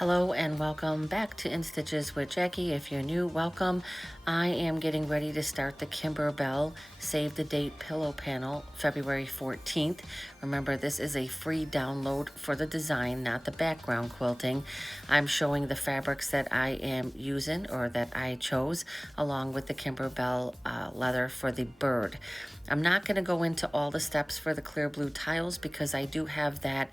Hello and welcome back to In Stitches with Jackie. If you're new, welcome. I am getting ready to start the Kimberbell Save the Date Pillow Panel February 14th. Remember, this is a free download for the design, not the background quilting. I'm showing the fabrics that I am using or that I chose along with the Kimberbell leather for the bird. I'm not going to go into all the steps for the clear blue tiles because I do have that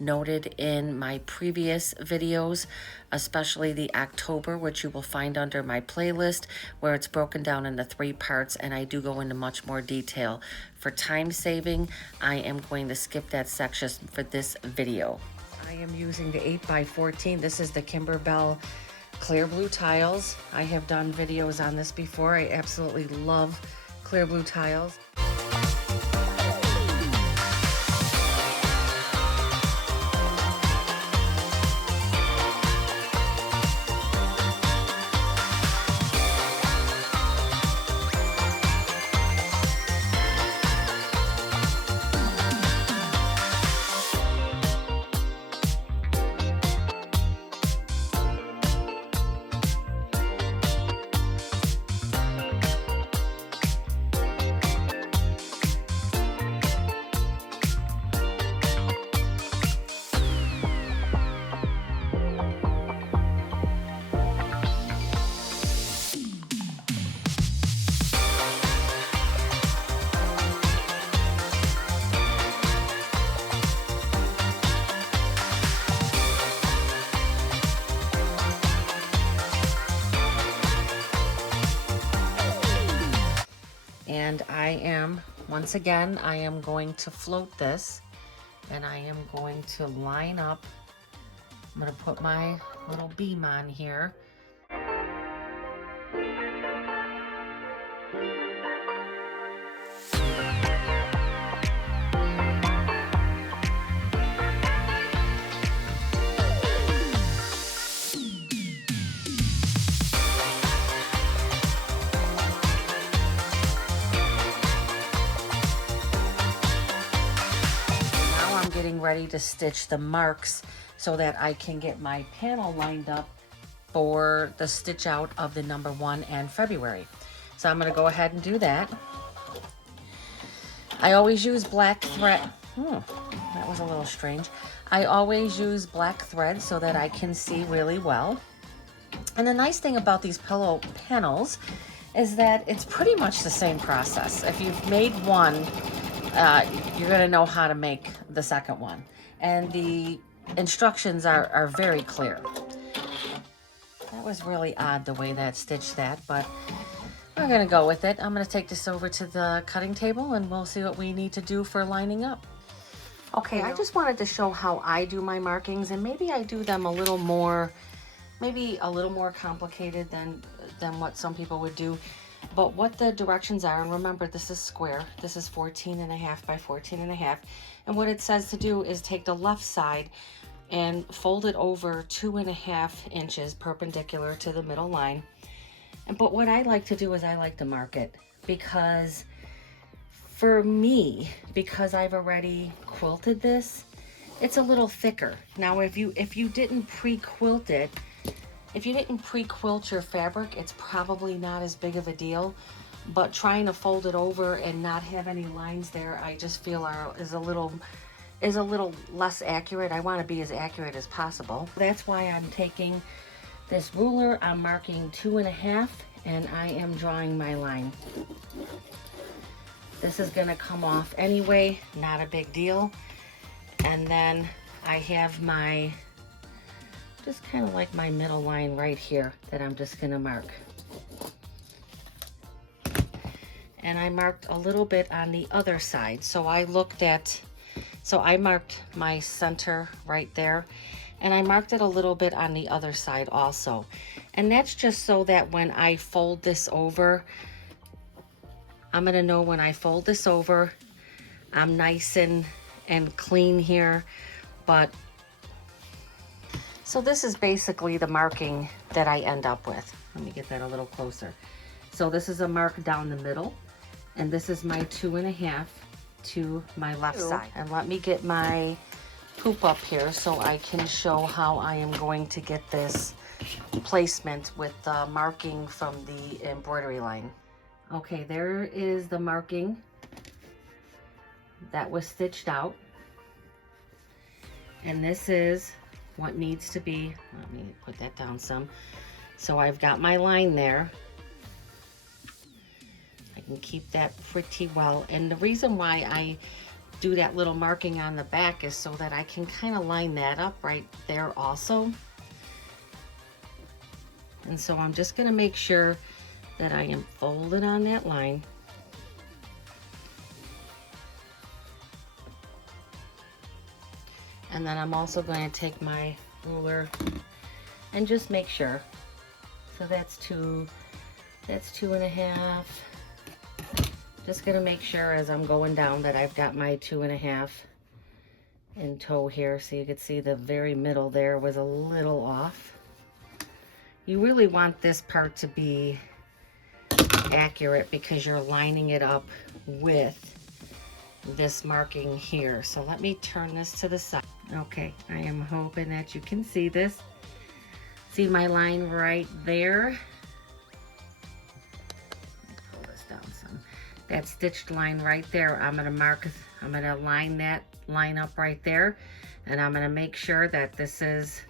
noted in my previous videos, especially the October, which you will find under my playlist where it's broken down into 3 parts, and I do go into much more detail. For time saving, I am going to skip that section for this video. I am using the 8x14. This is the Kimberbell clear blue tiles. I have done videos on this before. I absolutely love clear blue tiles. And once again, I am going to float this, and I am going to line up. I'm going to put my little beam on here. Getting ready to stitch the marks so that I can get my panel lined up for the stitch out of the number 1 and February. So I'm going to go ahead and do that. I always use black thread. That was a little strange. I always use black thread so that I can see really well. And the nice thing about these pillow panels is that it's pretty much the same process. If you've made one, you're going to know how to make the second one. And the instructions are very clear. That was really odd the way that stitched that, but we're going to go with it. I'm going to take this over to the cutting table and we'll see what we need to do for lining up. Okay, I just wanted to show how I do my markings, and maybe I do them a little more, maybe a little more complicated than what some people would do. But what the directions are, and remember, this is square. This is 14.5 by 14.5. And what it says to do is take the left side and fold it over 2.5 inches perpendicular to the middle line. But what I like to do is I like to mark it, because for me, because I've already quilted this, it's a little thicker. Now, if you didn't pre-quilt it, if you didn't pre-quilt your fabric, it's probably not as big of a deal, but trying to fold it over and not have any lines there, I just feel is a little less accurate. I want to be as accurate as possible. That's why I'm taking this ruler, I'm marking 2.5, and I am drawing my line. This is gonna come off anyway, not a big deal. And then I have my, just kind of like my middle line right here that I'm just gonna mark. And I marked a little bit on the other side. So I marked my center right there, and I marked it a little bit on the other side also. And that's just so that when I fold this over, I'm gonna know when I fold this over, I'm nice and clean here. But so this is basically the marking that I end up with. Let me get that a little closer. So this is a mark down the middle, and this is my 2.5 to my left side. And let me get my hoop up here so I can show how I am going to get this placement with the marking from the embroidery line. Okay, there is the marking that was stitched out. And this is what needs to be, let me put that down some. So I've got my line there. I can keep that pretty well. And the reason why I do that little marking on the back is so that I can kind of line that up right there also. And so I'm just going to make sure that I am folded on that line. And then I'm also going to take my ruler and just make sure. So that's 2.5. Just gonna make sure as I'm going down that I've got my 2.5 in tow here. So you can see the very middle there was a little off. You really want this part to be accurate because you're lining it up with this marking here. So let me turn this to the side. Okay, I am hoping that you can see this. See my line right there? Pull this down some. That stitched line right there, I'm gonna line that line up right there, and I'm gonna make sure that this is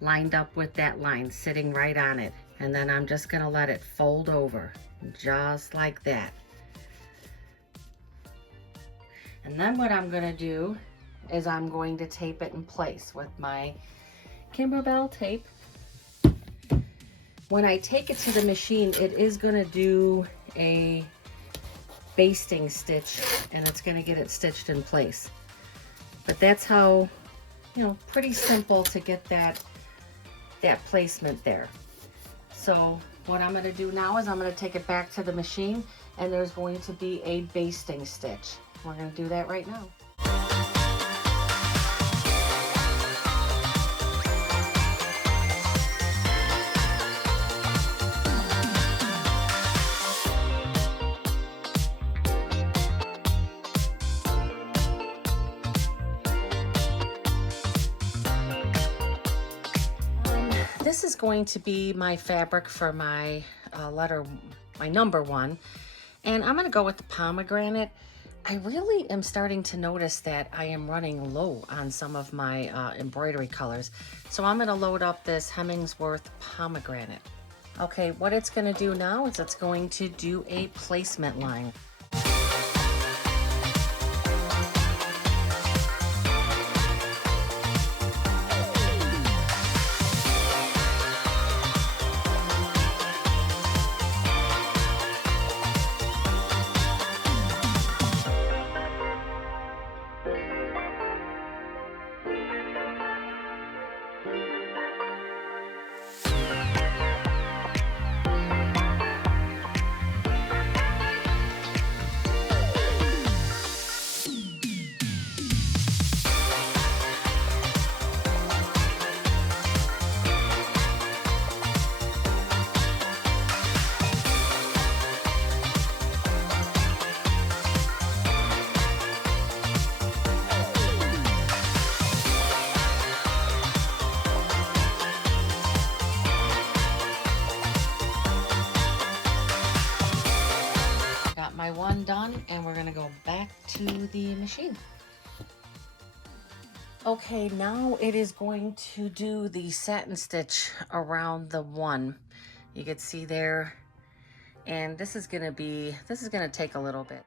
lined up with that line, sitting right on it. And then I'm just gonna let it fold over, just like that. And then what I'm gonna do is I'm going to tape it in place with my Kimberbell tape. When I take it to the machine, it is gonna do a basting stitch and it's gonna get it stitched in place. But that's how, you know, pretty simple to get that placement there. So what I'm gonna do now is I'm gonna take it back to the machine and there's going to be a basting stitch. We're gonna do that right now. This is going to be my fabric for my my number 1, and I'm going to go with the pomegranate. I really am starting to notice that I am running low on some of my embroidery colors, so I'm going to load up this Hemmingsworth pomegranate. Okay, what it's going to do now is it's going to do a placement line. My one done, and we're gonna go back to the machine. Okay, now it is going to do the satin stitch around the 1. You can see there, and this is gonna take a little bit.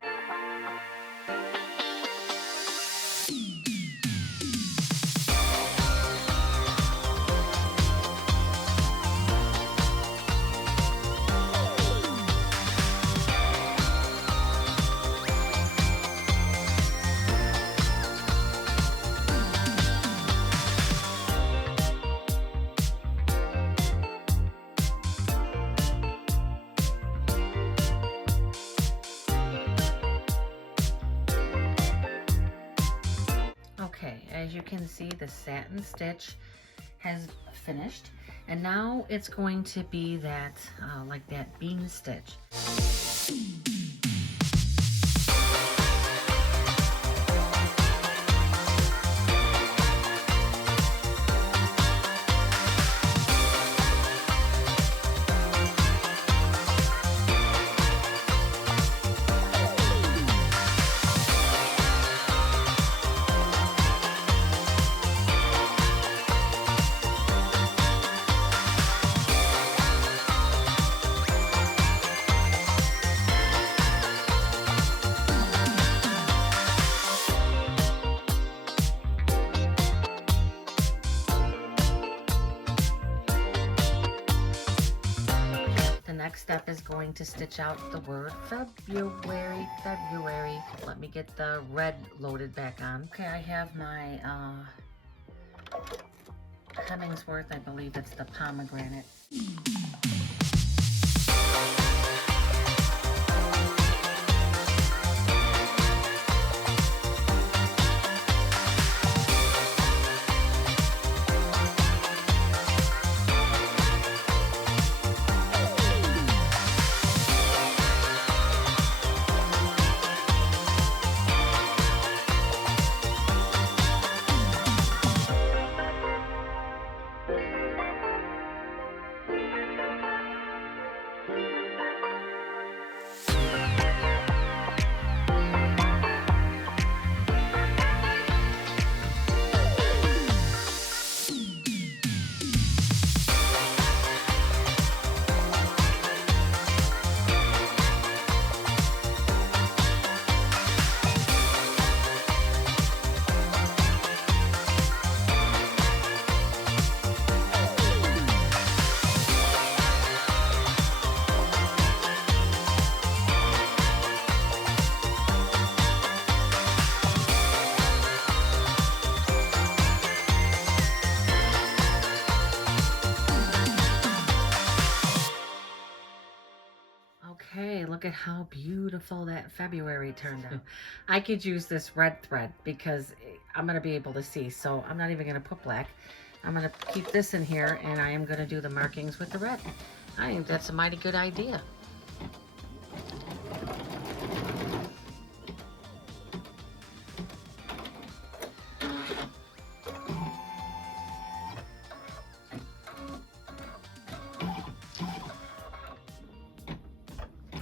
Okay, as you can see, the satin stitch has finished, and now it's going to be that like that bean stitch. next step is going to stitch out the word February. Let me get the red loaded back on. Okay, I have my Hemmingsworth, I believe it's the pomegranate. Okay, look at how beautiful that February turned out. I could use this red thread because I'm going to be able to see, so I'm not even going to put black. I'm going to keep this in here, and I am going to do the markings with the red. I think that's a mighty good idea.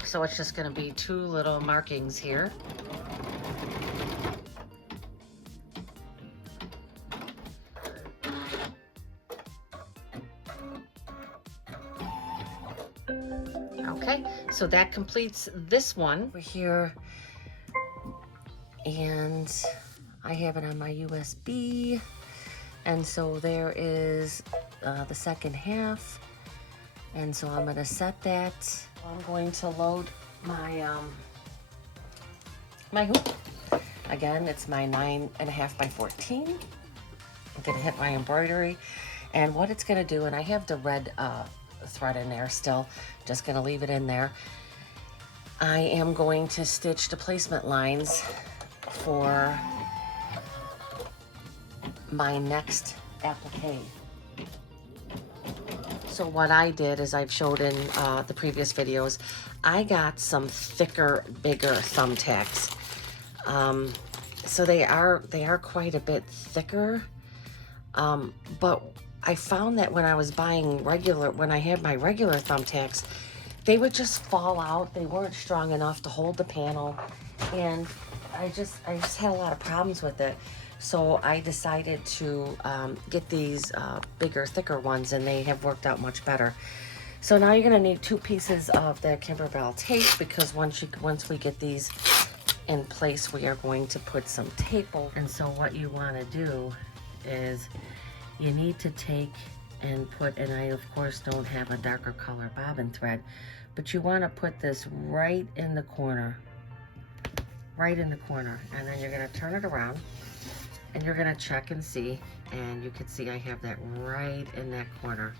So it's just going to be 2 little markings here. Okay, so that completes this one over here. And I have it on my USB. And so there is the second half. And so I'm going to set that. I'm going to load my my hoop. Again, it's my 9.5 by 14. I'm going to hit my embroidery. And what it's going to do, and I have the red thread in there still, just going to leave it in there. I am going to stitch the placement lines for my next applique. So what I did, as I've showed in the previous videos, I got some thicker, bigger thumbtacks. So they are quite a bit thicker. But I found that when I was buying when I had my regular thumbtacks, they would just fall out. They weren't strong enough to hold the panel, and I just had a lot of problems with it. So I decided to get these bigger, thicker ones, and they have worked out much better. So now you're gonna need 2 pieces of the Kimberbell tape, because once we get these in place, we are going to put some tape over. And so what you wanna do is you need to take and put, and I of course don't have a darker color bobbin thread, but you wanna put this right in the corner, and then you're gonna turn it around. And you're gonna check and see, and you can see I have that right in that corner.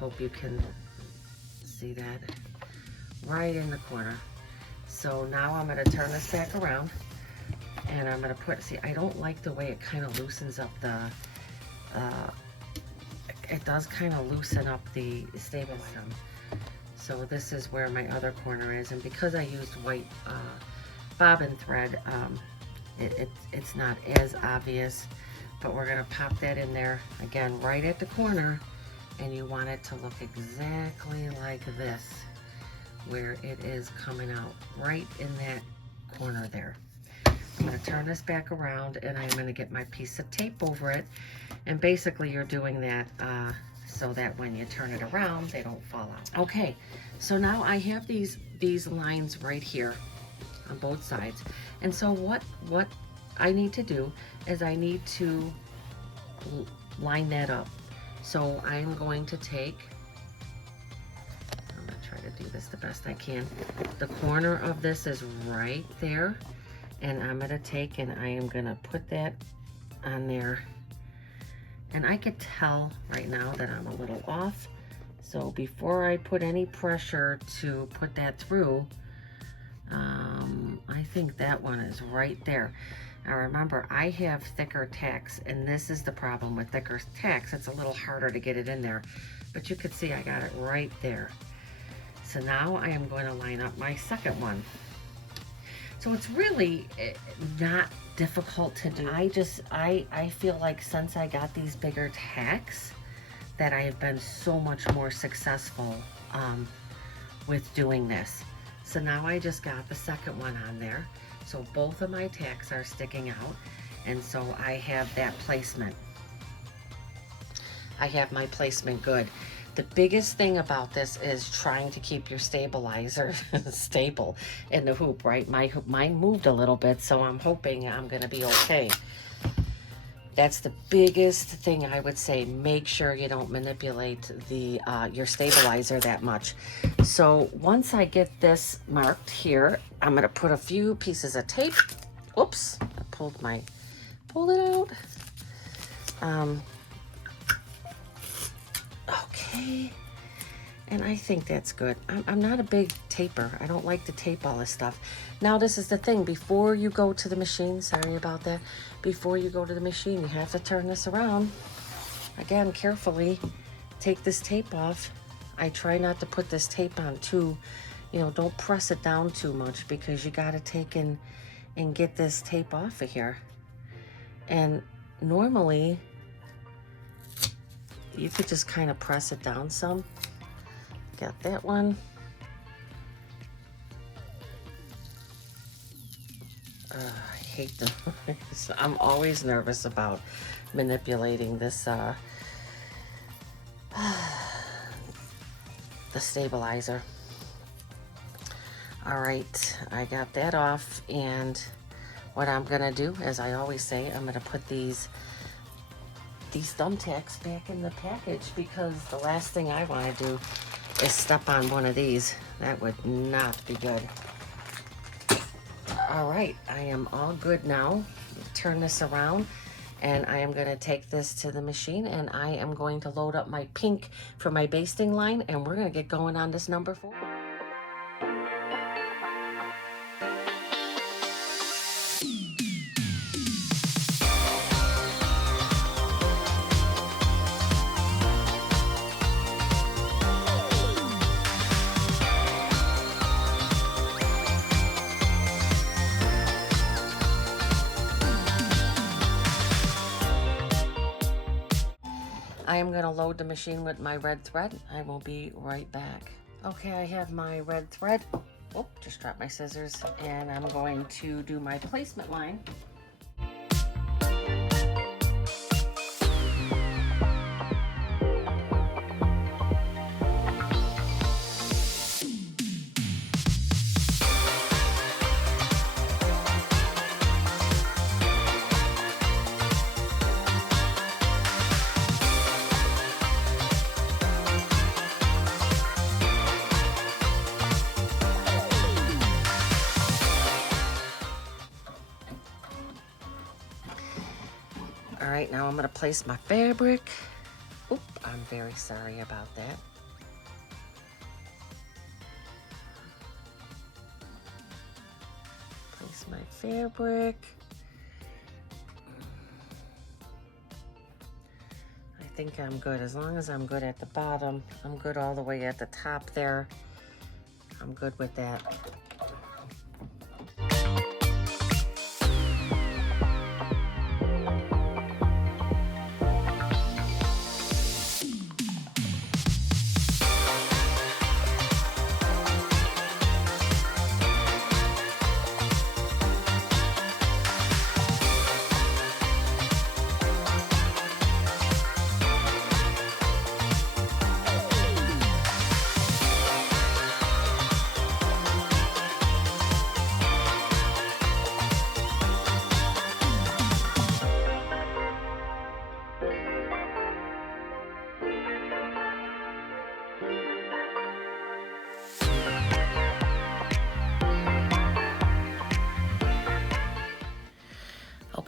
Hope you can see that, right in the corner. So now I'm gonna turn this back around, and I'm gonna put, see, I don't like the way it kind of loosens up the, it does kind of loosen up the stable stem. So this is where my other corner is, and because I used white bobbin thread, it's not as obvious, but we're gonna pop that in there again right at the corner, and you want it to look exactly like this, where it is coming out right in that corner there. I'm gonna turn this back around, and I'm gonna get my piece of tape over it, and basically you're doing that so that when you turn it around, they don't fall out. Okay, so now I have these lines right here on both sides. And so what I need to do is I need to line that up. So I'm going to take, I'm gonna try to this the best I can. The corner of this is right there, and I'm gonna take and I am gonna put that on there. And I could tell right now that I'm a little off. So before I put any pressure to put that through, I think that one is right there. Now remember, I have thicker tacks, and this is the problem with thicker tacks. It's a little harder to get it in there, but you can see I got it right there. So now I am going to line up my second one. So it's really not difficult to do. I feel like since I got these bigger tacks that I have been so much more successful with doing this. So now I just got the second one on there. So both of my tacks are sticking out. And so I have that placement. I have my placement good. The biggest thing about this is trying to keep your stabilizer stable in the hoop, right? Mine moved a little bit, so I'm hoping I'm gonna be okay. That's the biggest thing I would say. Make sure you don't manipulate the your stabilizer that much. So once I get this marked here, I'm gonna put a few pieces of tape. Oops, I pulled it out. Okay, and I think that's good. I'm not a big taper. I don't like to tape all this stuff. Now this is the thing, before you go to the machine, sorry about that, before you go to the machine, you have to turn this around. Again, carefully take this tape off. I try not to put this tape on too, don't press it down too much, because you gotta take and get this tape off of here. And normally, you could just kind of press it down some. Got that one. I hate them. I'm always nervous about manipulating this, the stabilizer. All right, I got that off, and what I'm gonna do, as I always say, I'm gonna put these thumbtacks back in the package, because the last thing I want to do is step on one of these. That would not be good. All right, I am all good now. Turn this around, and I am going to take this to the machine, and I am going to load up my pink for my basting line, and we're going to get going on this number 4. I am going to load the machine with my red thread. I will be right back. Okay, I have my red thread. Oh, just dropped my scissors. And I'm going to do my placement line. All right, now I'm going to place my fabric. Oop, I'm very sorry about that. Place my fabric. I think I'm good. As long as I'm good at the bottom, I'm good all the way at the top there. I'm good with that.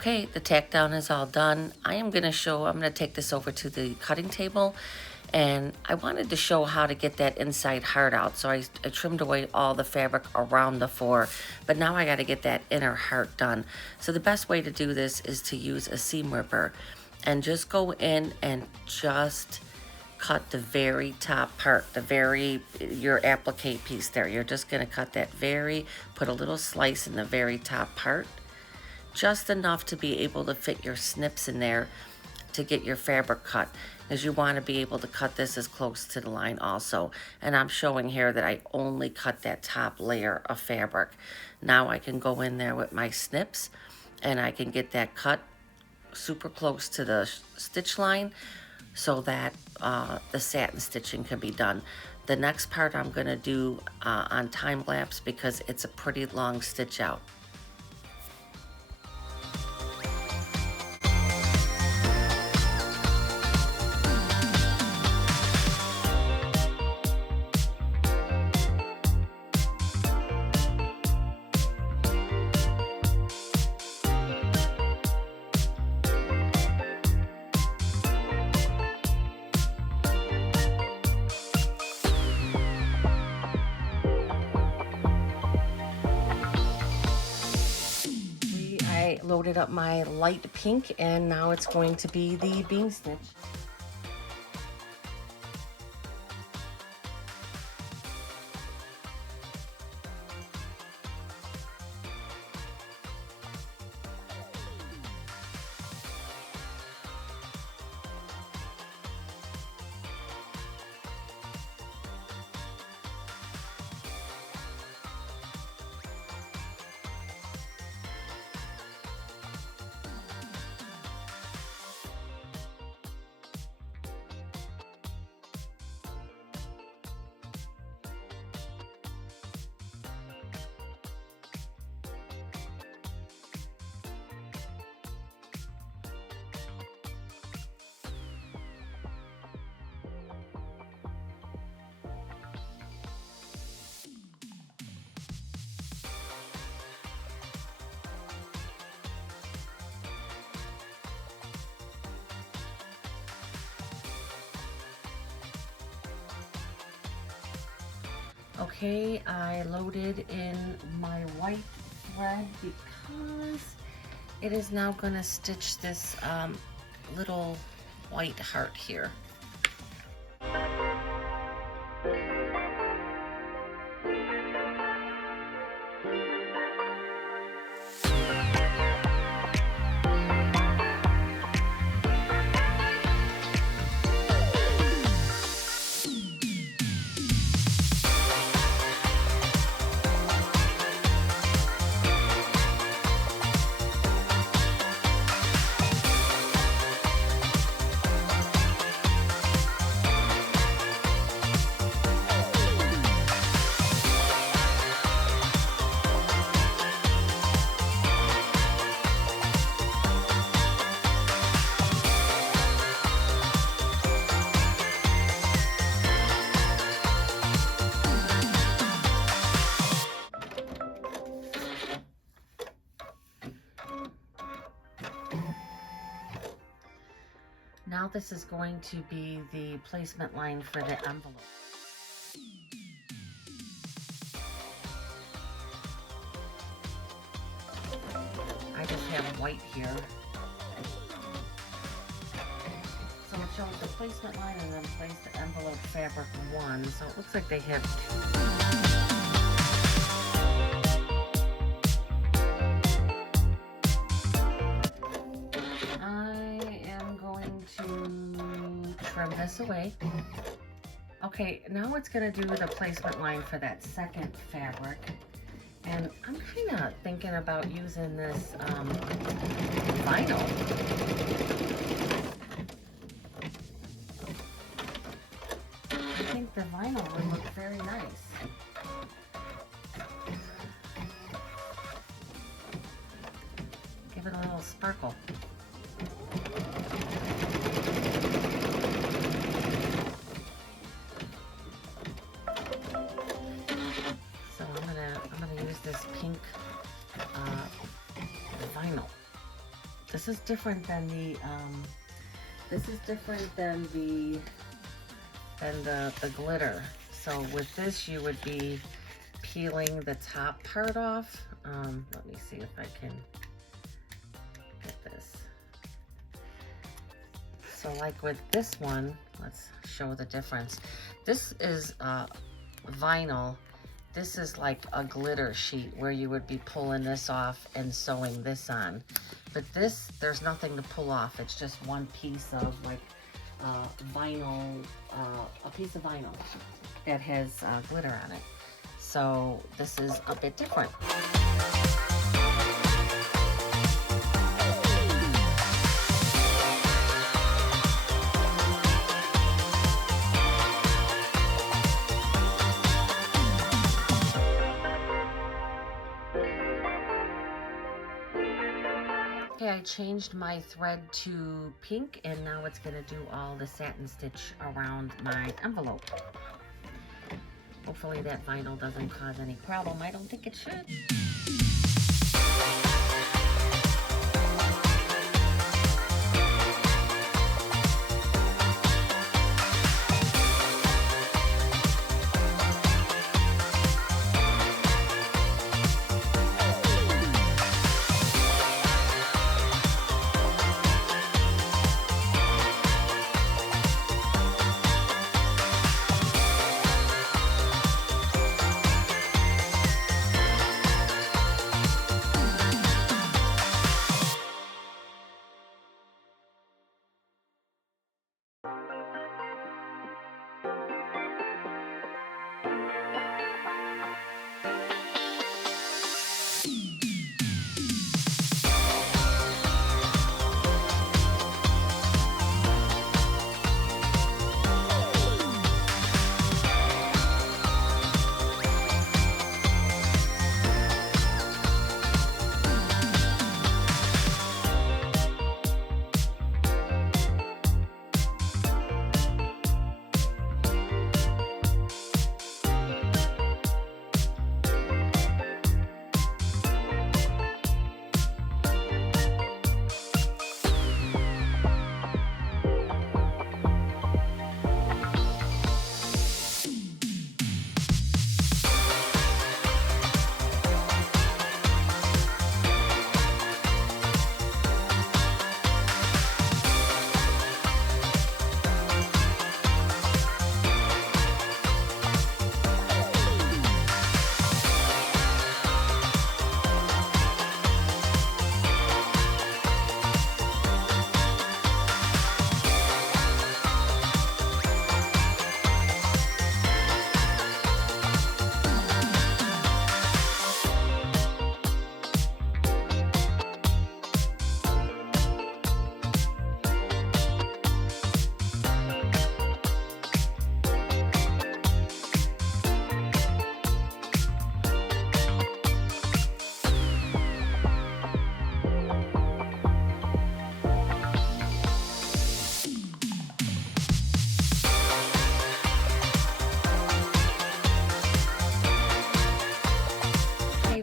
Okay, the tack down is all done. I'm going to take this over to the cutting table, and I wanted to show how to get that inside heart out. So I trimmed away all the fabric around the four, but now I got to get that inner heart done. So the best way to do this is to use a seam ripper and just go in and just cut the very top part, your applique piece there. You're just going to cut that put a little slice in the very top part, just enough to be able to fit your snips in there to get your fabric cut, as you want to be able to cut this as close to the line also. And I'm showing here that I only cut that top layer of fabric. Now I can go in there with my snips and I can get that cut super close to the stitch line so that the satin stitching can be done. The next part I'm going to do on time lapse because it's a pretty long stitch out. I loaded up my light pink, and now it's going to be the bean stitch. Okay, I loaded in my white thread because it is now going to stitch this little white heart here. Now this is going to be the placement line for the envelope. I just have white here. So it shows the placement line and then place the envelope fabric 1. So it looks like they have 2. Trim this away. Okay, now it's going to do the placement line for that second fabric, and I'm kind of thinking about using this vinyl. I think the vinyl would look very nice. Give it a little sparkle. This pink vinyl. This is different than the this is different than the glitter. So with this, you would be peeling the top part off. Let me see if I can get this. So like with this one, let's show the difference. This is vinyl. This is like a glitter sheet where you would be pulling this off and sewing this on. But this, there's nothing to pull off. It's just one piece of like vinyl, a piece of vinyl that has glitter on it. So this is a bit different. Okay, I changed my thread to pink, and now it's gonna do all the satin stitch around my envelope. Hopefully that vinyl doesn't cause any problem. I don't think it should.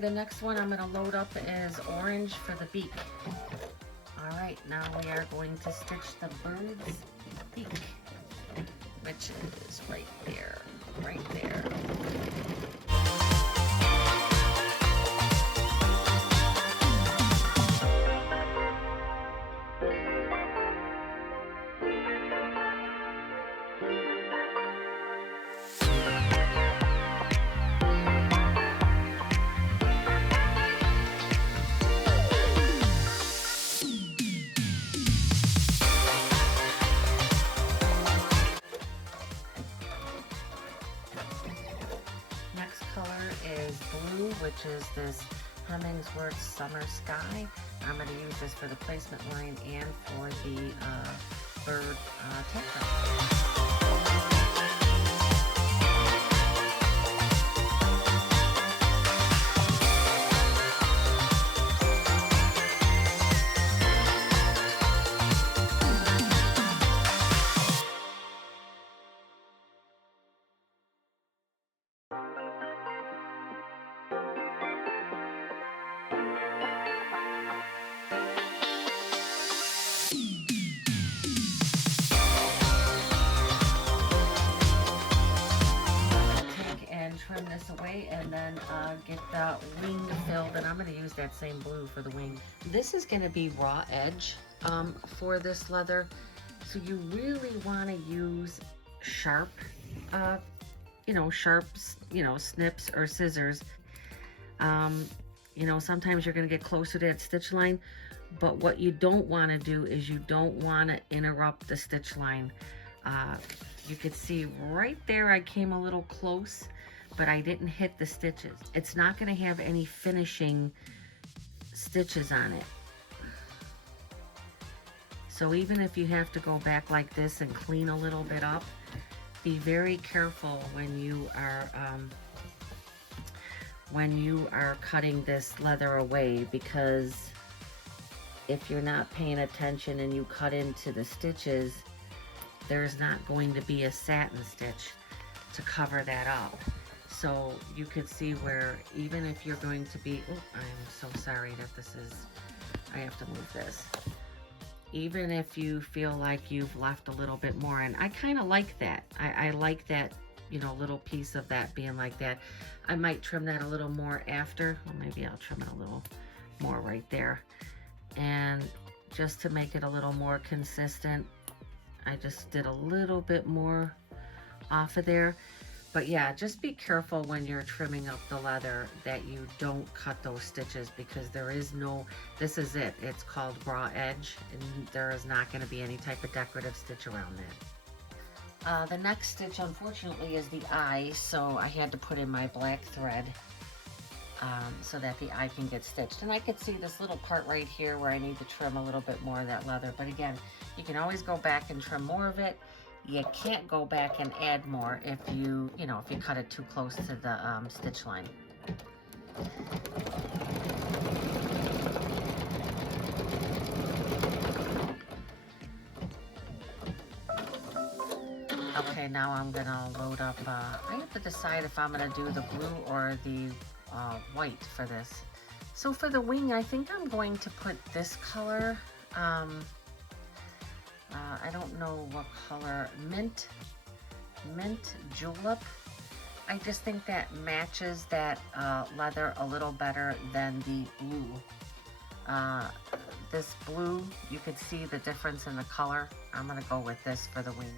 The next one I'm going to load up is orange for the beak. All right, now we are going to stitch the bird's beak, which is right there, right there. Which is this Hemmingsworth Summer Sky. I'm going to use this for the placement line and for the bird textile. get the wing filled, and I'm going to use that same blue for the wing. This is going to be raw edge for this leather, so you really want to use sharp, snips or scissors. Sometimes you're going to get closer to that stitch line, but what you don't want to do is you don't want to interrupt the stitch line. You could see right there I came a little close, but I didn't hit the stitches. It's not going to have any finishing stitches on it. So even if you have to go back like this and clean a little bit up, be very careful when you are cutting this leather away, because if you're not paying attention and you cut into the stitches, there's not going to be a satin stitch to cover that up. So you could see where even if you're going to be, oh, I'm so sorry that I have to move this. Even if you feel like you've left a little bit more, and I kind of like that. I like that, little piece of that being like that. I might trim that a little more after, or maybe I'll trim it a little more right there. And just to make it a little more consistent, I just did a little bit more off of there. But yeah, just be careful when you're trimming up the leather that you don't cut those stitches, because this is it. It's called raw edge, and there is not going to be any type of decorative stitch around that. The next stitch, unfortunately, is the eye, so I had to put in my black thread so that the eye can get stitched. And I could see this little part right here where I need to trim a little bit more of that leather. But again, you can always go back and trim more of it. You can't go back and add more if you cut it too close to the stitch line. Okay, now I'm gonna load up, I have to decide if I'm gonna do the blue or the white for this. So for the wing, I think I'm going to put this color, I don't know what color, mint julep. I just think that matches that leather a little better than the blue. This blue, you could see the difference in the color. I'm gonna go with this for the wing.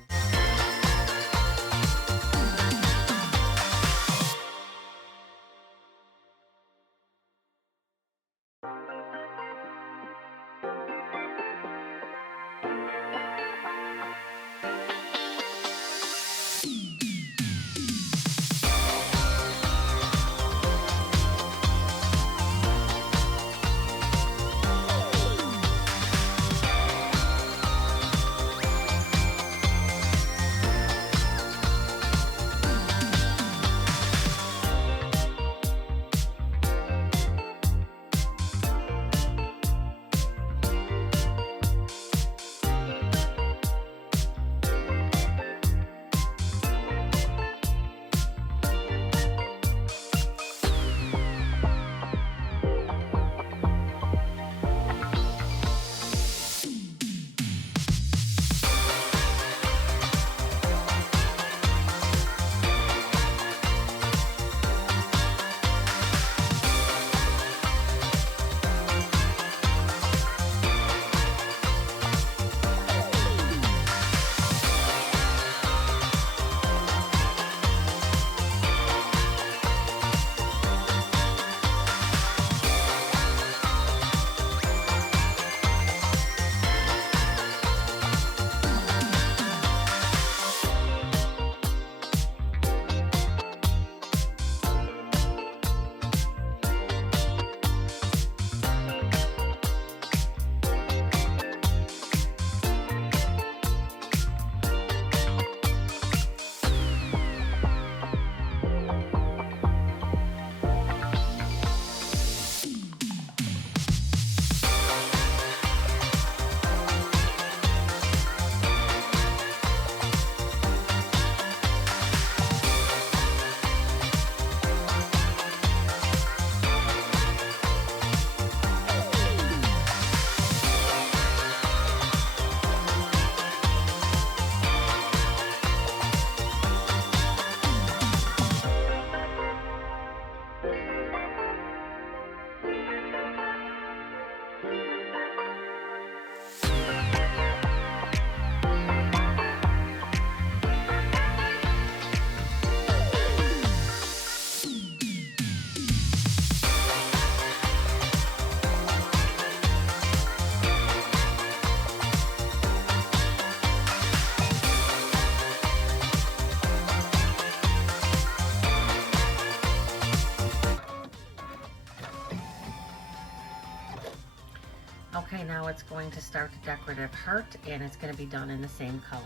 Okay, now it's going to start the decorative heart, and it's going to be done in the same color.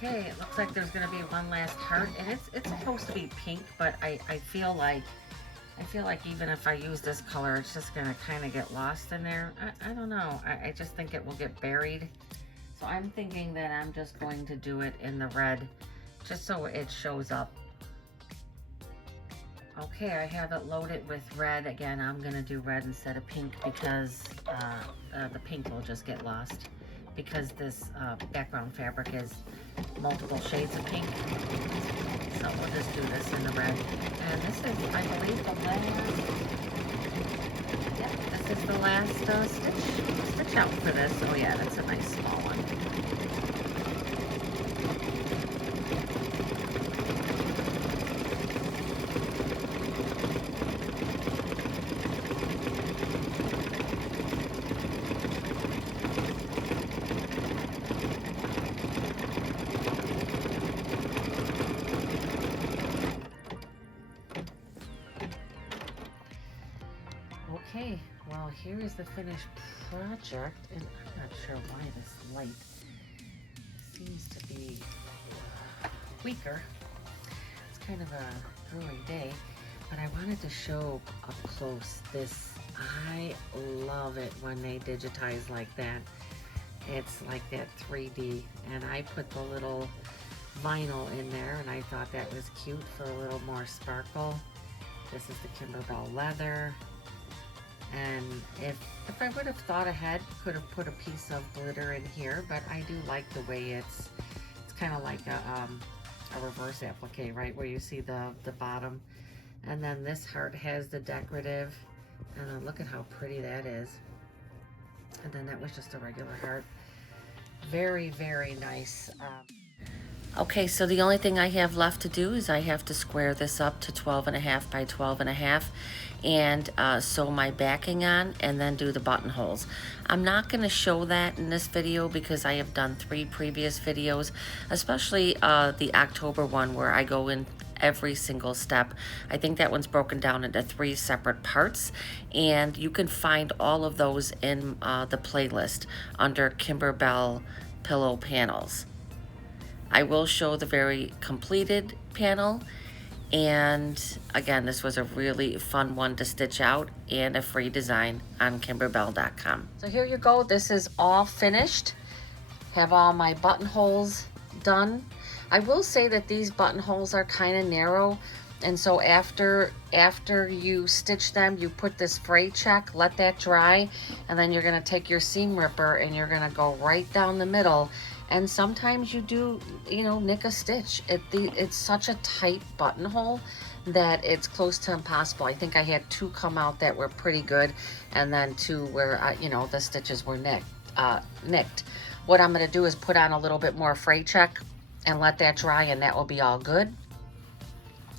Okay, it looks like there's gonna be one last heart, and it's supposed to be pink, but I feel like even if I use this color, it's just gonna kind of get lost in there. I don't know. I just think it will get buried. So I'm thinking that I'm just going to do it in the red, just so it shows up. Okay, I have it loaded with red. Again, I'm gonna do red instead of pink because the pink will just get lost, because this background fabric is multiple shades of pink. So we'll just do this in the red. And this is, I believe, the last, yep, this is the last stitch out for this. Oh yeah, that's a nice small one. Okay, well, here is the finished project, and I'm not sure why this light seems to be weaker. It's kind of a grueling day, but I wanted to show up close this. I love it when they digitize like that. It's like that 3D, and I put the little vinyl in there, and I thought that was cute for a little more sparkle. This is the Kimberbell leather. And if I would have thought ahead, could have put a piece of glitter in here, but I do like the way it's kind of like a reverse applique, right, where you see the bottom. And then this heart has the decorative, and then look at how pretty that is. And then that was just a regular heart. Very, very nice. Okay, so the only thing I have left to do is I have to square this up to 12.5 by 12.5 and sew my backing on, and then do the buttonholes. I'm not going to show that in this video because I have done 3 previous videos, especially the October one where I go in every single step. I think that one's broken down into 3 separate parts, and you can find all of those in the playlist under Kimberbell pillow panels. I will show the very completed panel, and again, this was a really fun one to stitch out and a free design on Kimberbell.com. So here you go. This is all finished. Have all my buttonholes done. I will say that these buttonholes are kind of narrow, and so after you stitch them, you put this fray check, let that dry, and then you're going to take your seam ripper and you're going to go right down the middle. And sometimes you do, you know, nick a stitch. It's such a tight buttonhole that it's close to impossible. I think I had 2 come out that were pretty good, and then 2 where, you know, the stitches were nicked. What I'm going to do is put on a little bit more fray check and let that dry, and that will be all good.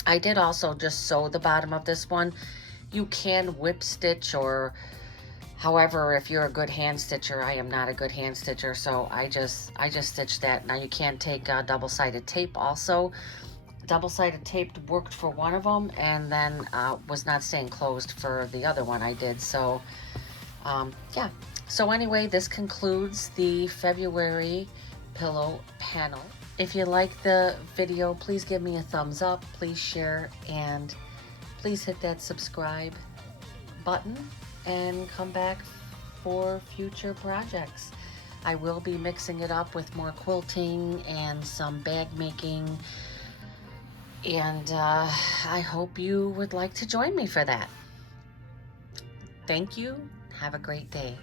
I did also just sew the bottom of this one. You can whip stitch or However, if you're a good hand stitcher, I am not a good hand stitcher, so I just stitched that. Now you can take double-sided tape also. Double-sided tape worked for one of them, and then was not staying closed for the other one I did. So yeah. So anyway, this concludes the February pillow panel. If you like the video, please give me a thumbs up, please share, and please hit that subscribe button and come back for future projects. I will be mixing it up with more quilting and some bag making, and I hope you would like to join me for that. Thank you. Have a great day.